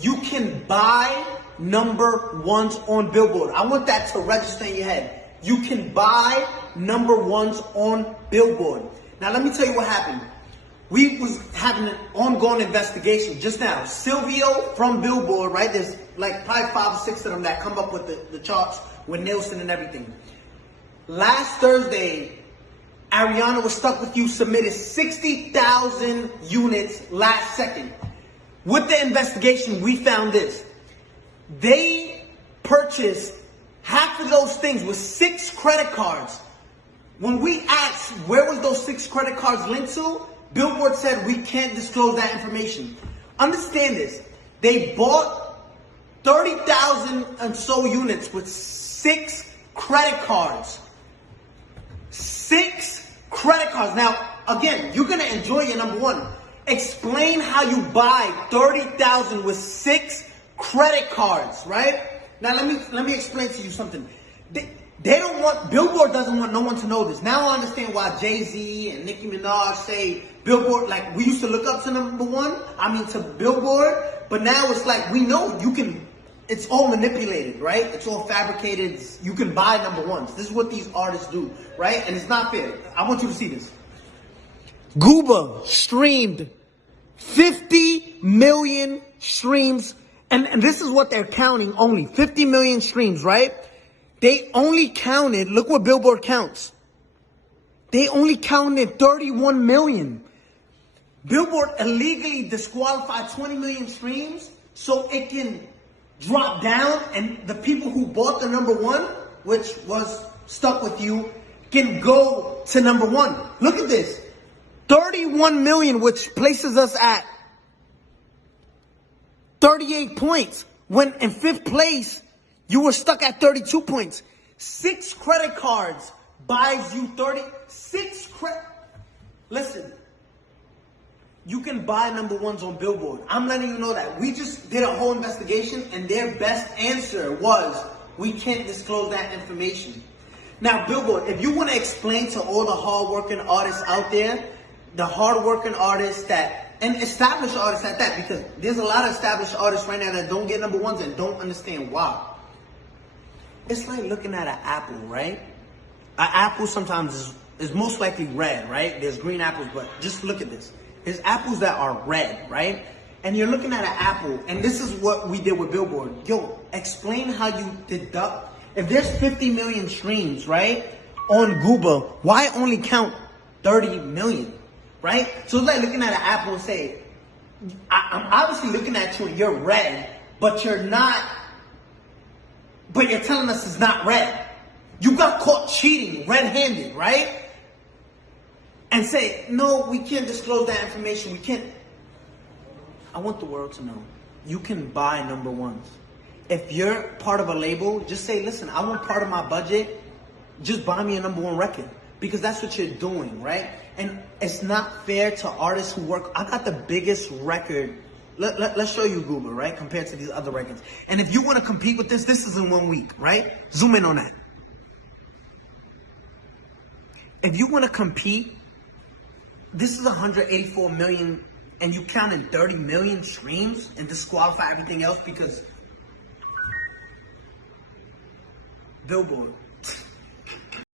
You can buy number ones on Billboard. I want that to register in your head. You can buy number ones on Billboard. Now let me tell you what happened. We was having an ongoing investigation just now. Silvio from Billboard, right? There's like probably 5 or 6 of them that come up with the charts with Nielsen and everything. Last Thursday, Ariana Was Stuck With You submitted 60,000 units last second. With the investigation, we found this. They purchased half of those things with 6 credit cards. When we asked where was those 6 credit cards linked to, Billboard said we can't disclose that information. Understand this. They bought 30,000 and so units with 6 credit cards. 6 credit cards. Now, again, you're going to enjoy your number one. Explain how you buy 30,000 with 6 credit cards, right? Now, let me explain to you something. They don't want, Billboard doesn't want no one to know this. Now I understand why Jay-Z and Nicki Minaj say Billboard, like we used to look up to number one, to Billboard, but now it's like we know you can, it's all manipulated, right? It's all fabricated. You can buy number ones. This is what these artists do, right? And it's not fair. I want you to see this. Gooba streamed 50 million streams, and this is what they're counting only, 50 million streams, right? They only counted, look what Billboard counts. They only counted 31 million. Billboard illegally disqualified 20 million streams so it can drop down and the people who bought the number one, which was Stuck With You, can go to number one. Look at this. 31 million, which places us at 38 points. When in 5th place, you were stuck at 32 points. 6 credit cards buys you 36 credit. Listen, you can buy number ones on Billboard. I'm letting you know that. We just did a whole investigation and their best answer was, we can't disclose that information. Now, Billboard, if you want to explain to all the hard-working artists out there, the hard-working artists and established artists at that, because there's a lot of established artists right now that don't get number ones and don't understand why. It's like looking at an apple, right? An apple sometimes is most likely red, right? There's green apples, but just look at this. There's apples that are red, right? And you're looking at an apple, and this is what we did with Billboard. Yo, explain how you deduct. If there's 50 million streams, right, on gooba, why only count 30 million, right? So it's like looking at an apple and say, I'm obviously looking at you and you're red, but you're not, but you're telling us it's not red. You got caught cheating red-handed, right? And say, no, we can't disclose that information. We can't. I want the world to know. You can buy number ones. If you're part of a label, just say, listen, I want part of my budget. Just buy me a number one record. Because that's what you're doing, right? And it's not fair to artists who work. I got the biggest record. Let's show you gooba, right? Compared to these other records. And if you want to compete with this is in 1 week, right? Zoom in on that. If you want to compete, this is 184 million and you counted 30 million streams and disqualify everything else because Billboard.